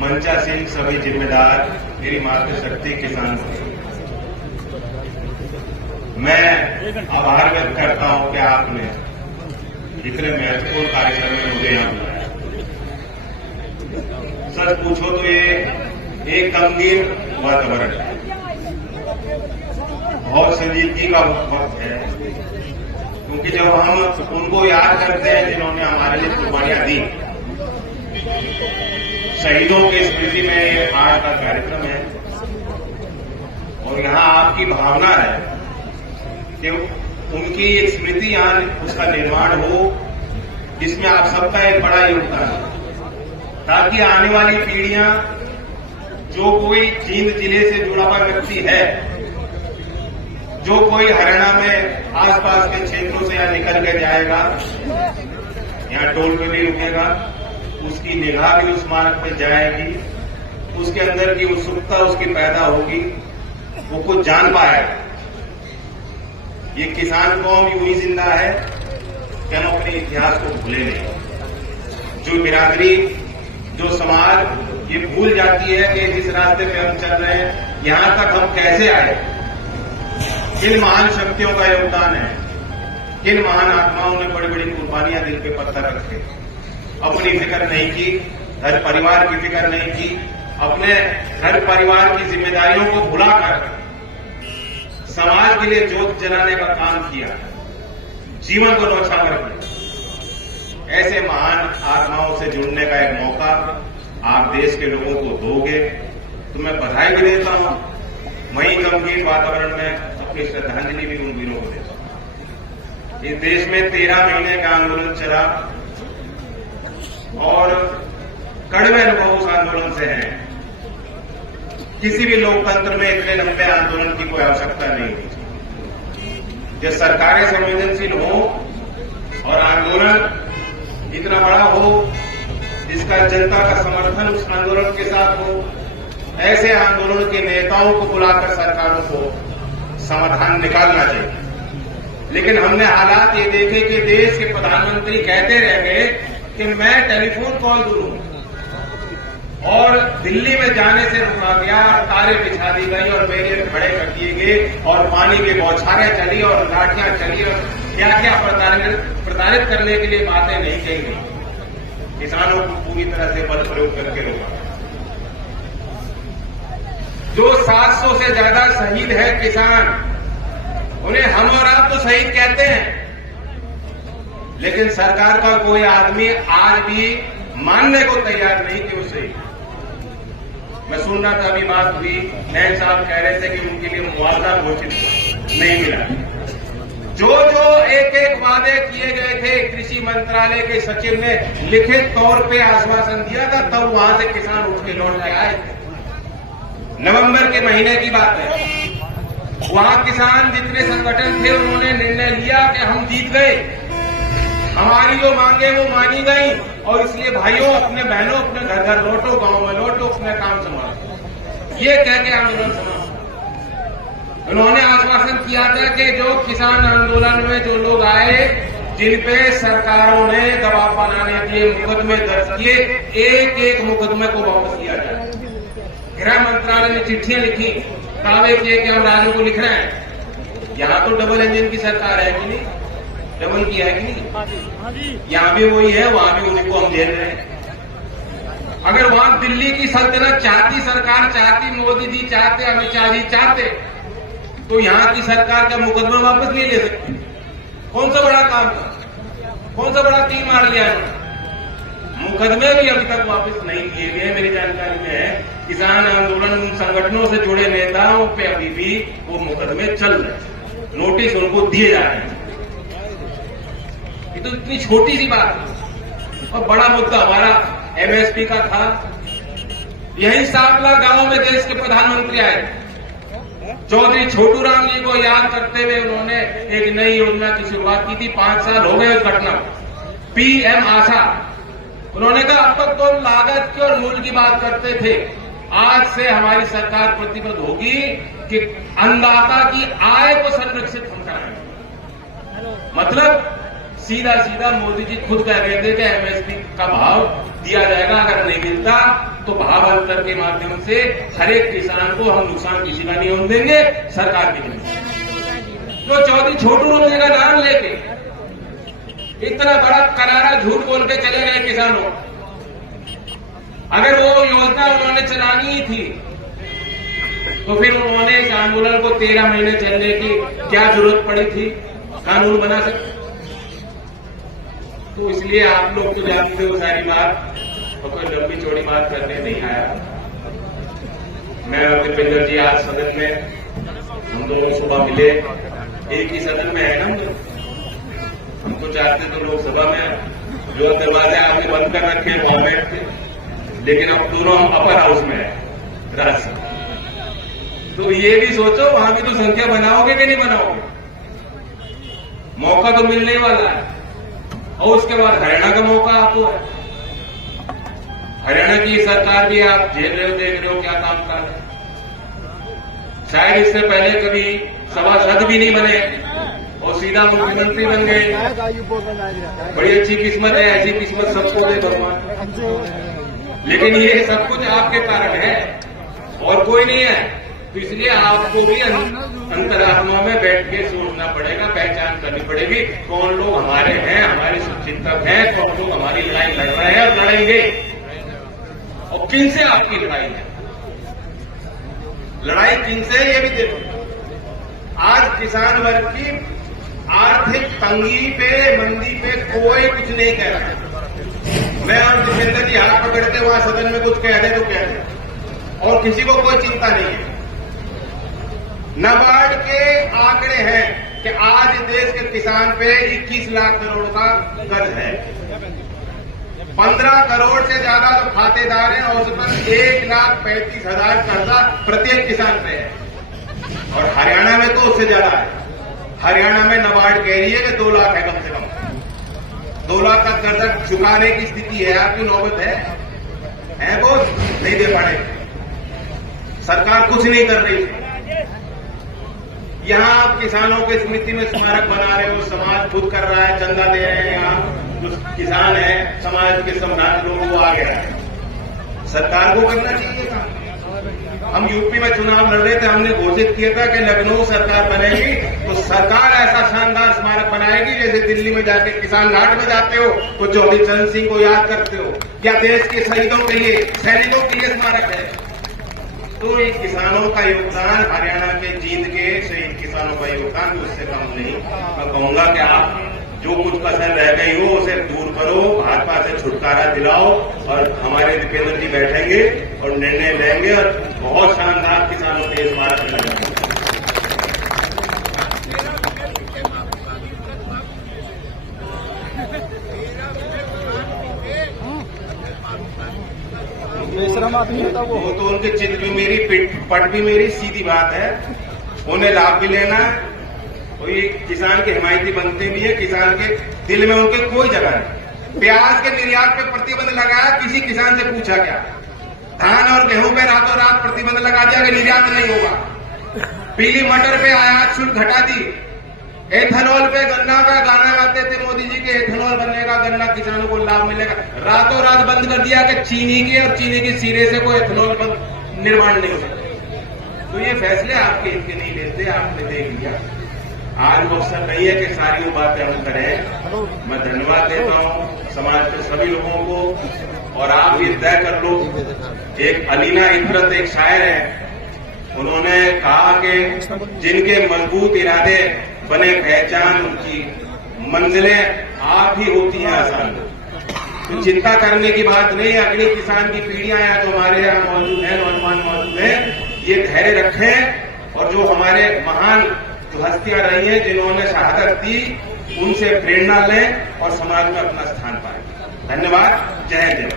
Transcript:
मंचासीन सभी जिम्मेदार, मेरी मातृशक्ति किसान, मैं आभार व्यक्त करता हूं कि आपने इतने महत्वपूर्ण कार्यक्रम में मुझे यहां बुलाया। सच पूछो तो ये एक गंभीर वातावरण है, बहुत संजीदगी का वक्त है, क्योंकि जब हम उनको याद करते हैं जिन्होंने हमारे लिए कुर्बानियां दी, शहीदों की स्मृति में ये आज का कार्यक्रम है। और यहां आपकी भावना है कि उनकी एक स्मृति यहां उसका निर्माण हो, जिसमें आप सबका एक बड़ा योगदान है, ताकि आने वाली पीढ़ियां, जो कोई जींद जिले से जुड़ा हुआ व्यक्ति है, जो कोई हरियाणा में आसपास के क्षेत्रों से यहां निकल के जाएगा, यहां टोल पे भी रुकेगा, उसकी निगाह भी उस मार्ग पे जाएगी, उसके अंदर की उत्सुकता उसकी पैदा होगी, वो कुछ जान पाएगा। ये किसान कौम यूं ही जिंदा है कि हम अपने इतिहास को भूले नहीं। जो बिरादरी, जो समाज ये भूल जाती है कि जिस रास्ते पे हम चल रहे हैं, यहां तक हम कैसे आए, किन महान शक्तियों का योगदान है, किन महान आत्माओं ने बड़ी बड़ी कुर्बानियां दिल पे पत्थर रखे, अपनी फिक्र नहीं की, घर परिवार की फिक्र नहीं की, अपने घर परिवार की जिम्मेदारियों को भुलाकर समाज के लिए जोत जलाने का काम किया, जीवन को न्यौछावर किया। ऐसे महान आत्माओं से जुड़ने का एक मौका आप देश के लोगों को दोगे, तो मैं बधाई भी देता हूं, वहीं गंभीर वातावरण में अपनी श्रद्धांजलि भी उन वीरों को देता हूं। इस देश में 13 महीने का आंदोलन चला और कड़वे अनुभव उस आंदोलन से हैं। किसी भी लोकतंत्र में इतने लंबे आंदोलन की कोई आवश्यकता नहीं होती। जब सरकारें संवेदनशील हो और आंदोलन इतना बड़ा हो जिसका जनता का समर्थन उस आंदोलन के साथ हो, ऐसे आंदोलन के नेताओं को बुलाकर सरकारों को समाधान निकालना चाहिए। लेकिन हमने हालात ये देखे कि देश के प्रधानमंत्री कहते रह गए कि मैं टेलीफोन कॉल दूं, और दिल्ली में जाने से रुका गया, तारे बिछा दी गई और बैरियर खड़े कर दिए गए और पानी की बौछारें चली और लाठियां चली और क्या क्या प्रताड़ित करने के लिए बातें नहीं कही गई। किसानों को पूरी तरह से बल प्रयोग करके रोका। जो 700 से ज्यादा शहीद है किसान, उन्हें हम और आप तो शहीद कहते हैं, लेकिन सरकार का कोई आदमी आज भी मानने को तैयार नहीं कि वो शहीद। मैं सुन रहा था, अभी बात हुई, नैन साहब कह रहे थे कि उनके लिए मुआवजा घोषित नहीं मिला। जो जो एक एक वादे किए गए थे, कृषि मंत्रालय के सचिव ने लिखित तौर पे आश्वासन दिया था, तब वहां से किसान उठ के लौट के आए थे। नवंबर के महीने की बात है। वहां किसान जितने संगठन थे, उन्होंने निर्णय लिया कि हम जीत गए, हमारी जो मांगे वो मानी गई, और इसलिए भाइयों, अपने बहनों, अपने घर घर लौटो, गांव में लौटो, अपने काम संभालो, ये कह के आंदोलन समाप्त। उन्होंने आश्वासन किया था कि जो किसान आंदोलन में जो लोग आए, जिन पे सरकारों ने दबाव बनाने के लिए मुकदमे दर्ज किए, एक एक मुकदमे को वापस किया जाए। गृह मंत्रालय ने चिट्ठियां लिखी, दावे किए कि हम राज्यों को लिख रहे हैं। यहां तो डबल इंजन की सरकार है कि नहीं, डबल की है कि नहीं, यहां भी वही है, वहां भी उन्हीं को हम झेल रहे हैं। अगर वहां दिल्ली की सल्तनत चाहती, सरकार चाहती, मोदी जी चाहते, अमित शाह जी चाहते, तो यहां की सरकार का मुकदमा वापस नहीं ले सकती। कौन सा बड़ा काम था, कौन सा बड़ा तीर मार लिया है? मुकदमे भी अभी तक वापस नहीं किए गए। मेरी जानकारी में है, किसान आंदोलन संगठनों से जुड़े नेताओं पे अभी भी वो मुकदमे चल रहे हैं, नोटिस उनको दिए जा रहे हैं। ये तो इतनी छोटी सी बात है। और बड़ा मुद्दा हमारा एमएसपी का था। यही 7 लाख गांवों में देश के प्रधानमंत्री आए। चौधरी छोटू राम जी को याद करते हुए उन्होंने एक नई योजना की शुरुआत की थी। 5 साल हो गए उस घटना, पीएम आशा। उन्होंने कहा अब तक तो लागत की और मूल्य की बात करते थे, आज से हमारी सरकार प्रतिबद्ध होगी कि अन्नदाता की आय को संरक्षित हम कराएंगे। मतलब सीधा सीधा मोदी जी खुद कह रहे थे कि एमएसपी का भाव दिया जाएगा, अगर नहीं मिलता तो भाव अंतर के माध्यम से हर एक किसान को हम नुकसान किसी का नहीं होने देंगे, सरकार भी नहीं। तो चौधरी छोटू राम का नाम लेके इतना बड़ा करारा झूठ बोल के चले गए किसानों। अगर वो योजना उन्होंने चलानी ही थी तो फिर उन्होंने इस आंदोलन को 13 महीने चलने की क्या जरूरत पड़ी थी? कानून बना सकते। तो इसलिए आप लोग तो जानते हो सारी बात, और कोई लंबी चौड़ी बात करने नहीं आया। मैं और दीपेंद्र जी आज सदन में हम दोनों सुबह मिले, एक ही सदन में है ना हम तो चाहते तो लोकसभा में जो दरवाजे आपने बंद कर रखे वहां बैठते, लेकिन अब दोनों हम अपर हाउस में है राज्यसभा। तो ये भी सोचो वहां भी तो संख्या बनाओगे कि नहीं बनाओगे? मौका तो मिलने वाला है। और उसके बाद हरियाणा का मौका आपको है। हरियाणा की सरकार भी आप झेल रहे हो, देख रहे हो क्या काम कर रहे हैं। शायद इससे पहले कभी सभासद भी नहीं बने और सीधा मुख्यमंत्री बन गए। बड़ी अच्छी किस्मत है, ऐसी किस्मत सबको दे भगवान। लेकिन ये सब कुछ आपके कारण है और कोई नहीं है। तो इसलिए आपको भी अंतरात्मा में बैठ के सोचना पड़ेगा, पहचान करनी पड़ेगी कौन लोग हमारे हैं, हमारे शुभचिंतक हैं, कौन लोग हमारी लड़ाई लड़ रहे हैं और लड़ेंगे, और किन से आपकी लड़ाई है। लड़ाई किन से ये भी देखो। आज किसान वर्ग की आर्थिक तंगी पे, मंदी पे कोई कुछ नहीं कह रहा। मैं और दीपेंद्र जी हाथ पकड़ते वहां सदन में कुछ कह दे तो कह दे, और किसी को कोई चिंता नहीं है। नाबार्ड के आंकड़े हैं कि आज देश के किसान पे 21 लाख करोड़ का कर्ज है। 15 करोड़ से ज्यादा जो खातेदार हैं, औसतन 1,35,000 कर्जा प्रत्येक किसान पे है। और हरियाणा में तो उससे ज्यादा है। हरियाणा में नाबार्ड कह रही है कि 2 लाख है कम से कम। 2 लाख का कर्जा चुकाने की स्थिति है, आपकी नौबत है वो नहीं दे पाए। सरकार कुछ नहीं कर रही। यहां आप किसानों के स्मृति में स्मारक बना रहे हो, समाज खुद कर रहा है, चंदा दे रहे हैं। यहाँ जो किसान है, समाज के सम्राट लोग वो आ गया है। सरकार को करना चाहिए काम। हम यूपी में चुनाव लड़ रहे थे, हमने घोषित किया था कि लखनऊ सरकार बनेगी तो सरकार ऐसा शानदार स्मारक बनाएगी जैसे दिल्ली में जाके किसान घाट में जाते हो तो चौधरी चरण सिंह को याद करते हो, या देश के शहीदों के लिए, सैनिकों के लिए स्मारक है। तो ये किसानों का योगदान, हरियाणा के जींद के शहीद किसानों का योगदान उससे कम नहीं। मैं कहूंगा कि आप जो कुछ कसर रह गई हो उसे दूर करो, भाजपा से छुटकारा दिलाओ, और हमारे दीपेंद्र जी बैठेंगे और निर्णय लेंगे और बहुत शानदार किसानों के स्मारक लगाएंगे। आदमी होता वो तो उनके चित्त भी मेरी, पट भी मेरी, सीधी बात है। उन्हें लाभ भी लेना है। और ये किसान के हिमायती बनते भी है। किसान के दिल में उनके कोई जगह नहीं। प्याज के निर्यात पे प्रतिबंध लगाया, किसी किसान से पूछा क्या? धान और गेहूं पे रातों रात प्रतिबंध लगा दिया कि निर्यात नहीं होगा। पीली मटर पे आयात शुल्क घटा दी। एथेनॉल पे गन्ना का गाना गाते थे मोदी जी के, एथेनॉल बनेगा, गन्ना किसानों को लाभ मिलेगा। रातों रात बंद कर दिया कि चीनी की और चीनी की सिरे से कोई एथेनॉल निर्माण नहीं हो सकता। तो ये फैसले आपके हित के नहीं लेते, आपने देख लिया। आज अवसर नहीं है कि सारी वो बातें हम करें। मैं धन्यवाद देता हूँ समाज के सभी लोगों को, और आप ये तय कर लो। एक अलीना इतरत एक शायर है, उन्होंने कहा कि जिनके मजबूत इरादे बने पहचान, उनकी मंजिलें आप ही होती हैं आसान। तो चिंता करने की बात नहीं है। अगली किसान की पीढ़ियां हैं जो हमारे यहाँ मौजूद हैं, नौजवान मौजूद हैं, ये धैर्य रखें, और जो हमारे महान जो हस्तियां रही हैं जिन्होंने शहादत दी, उनसे प्रेरणा लें और समाज में अपना स्थान पाएं। धन्यवाद। जय हिंद।